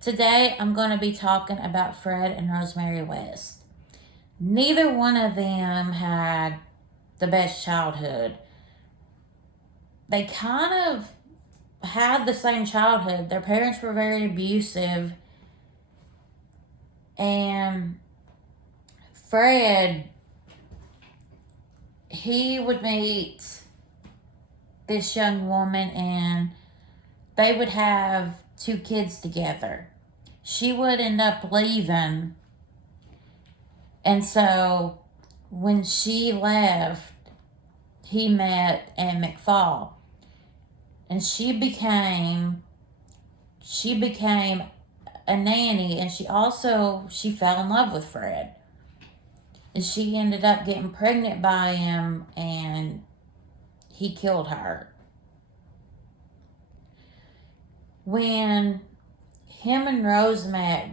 Today I'm going to be talking about Fred and Rosemary West. Neither one of them had the best childhood. They kind of had the same childhood. Their parents were very abusive, and Fred, he would meet this young woman and they would have two kids together. She would end up leaving, and so when she left, he met Anne McFall, and she became a nanny, and she fell in love with Fred, and she ended up getting pregnant by him, and he killed her. When him and Rose met,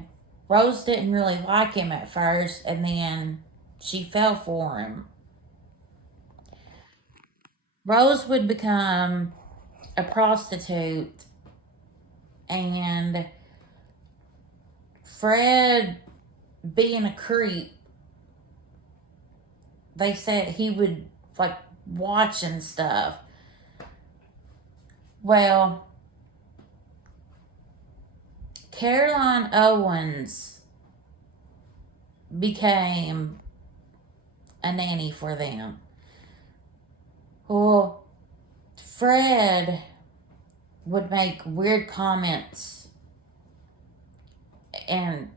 Rose didn't really like him at first, and then she fell for him. Rose would become a prostitute, and Fred, being a creep, they said he would like watch and stuff. Well, Caroline Owens became a nanny for them. Well, Fred would make weird comments, and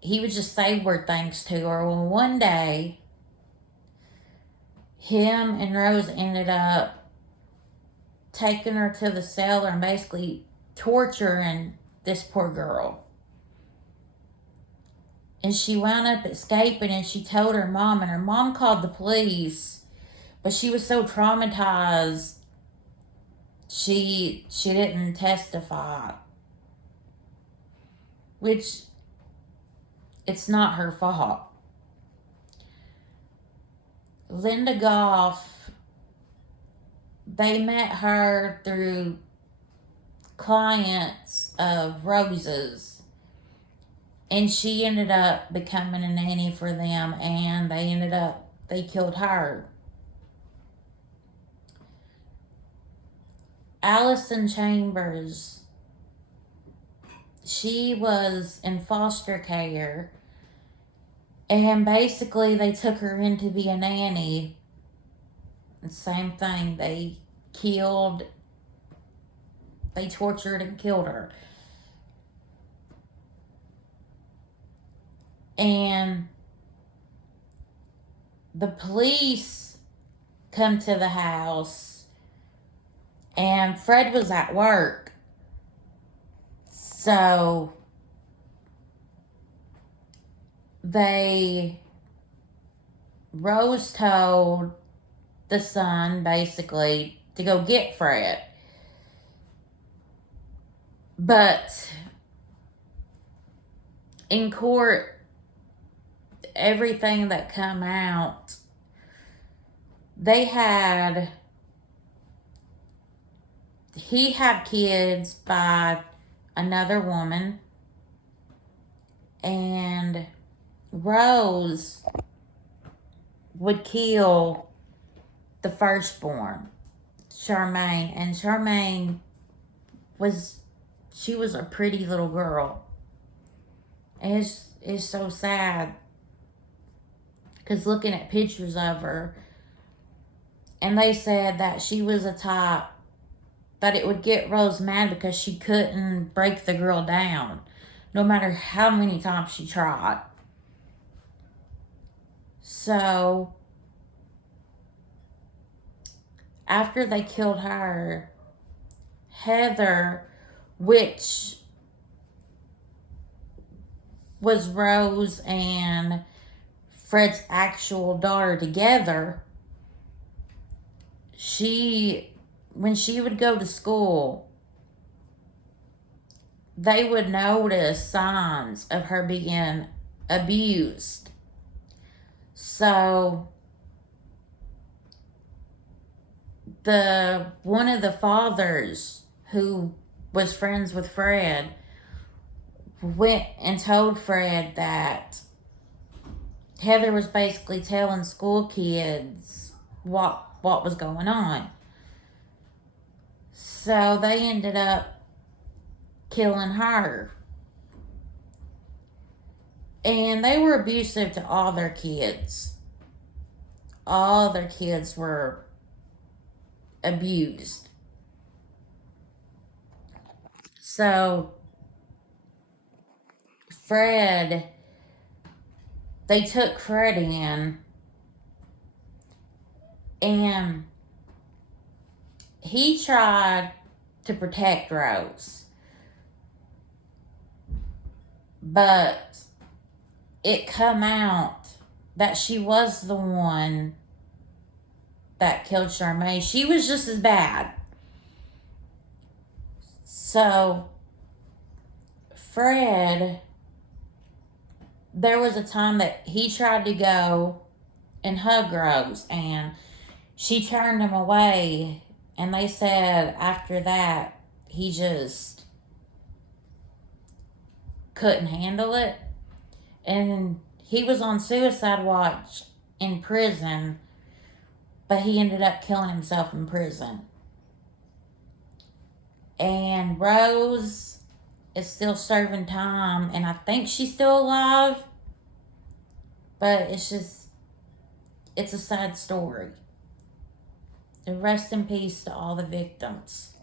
he would just say weird things to her. Well, one day, him and Rose ended up taking her to the cellar and basically torturing this poor girl. And she wound up escaping, and she told her mom, and her mom called the police, but she was so traumatized she didn't testify, which it's not her fault. Linda Goff, they met her through clients of Rose's, and she ended up becoming a nanny for them, and they killed her. Allison Chambers, she was in foster care, and basically they took her in to be a nanny. And same thing, they tortured and killed her. And the police come to the house, and Fred was at work. So Rose told the son basically to go get Fred. But in court, everything that come out, he had kids by another woman, and Rose would kill the firstborn, Charmaine, and Charmaine was a pretty little girl. And it's so sad, because looking at pictures of her, and they said that she was a type that it would get Rose mad because she couldn't break the girl down, no matter how many times she tried. So, after they killed her, Heather, which was Rose and Fred's actual daughter together, when she would go to school, they would notice signs of her being abused. So one of the fathers who was friends with Fred went and told Fred that Heather was basically telling school kids what was going on. So they ended up killing her. And they were abusive to all their kids. All their kids were abused. So they took Fred in, and he tried to protect Rose. But it come out that she was the one that killed Charmaine. She was just as bad. So Fred, there was a time that he tried to go and hug Rose, and she turned him away, and they said after that he just couldn't handle it, and he was on suicide watch in prison, but he ended up killing himself in prison. And Rose is still serving time, and I think she's still alive, but it's a sad story. And rest in peace to all the victims.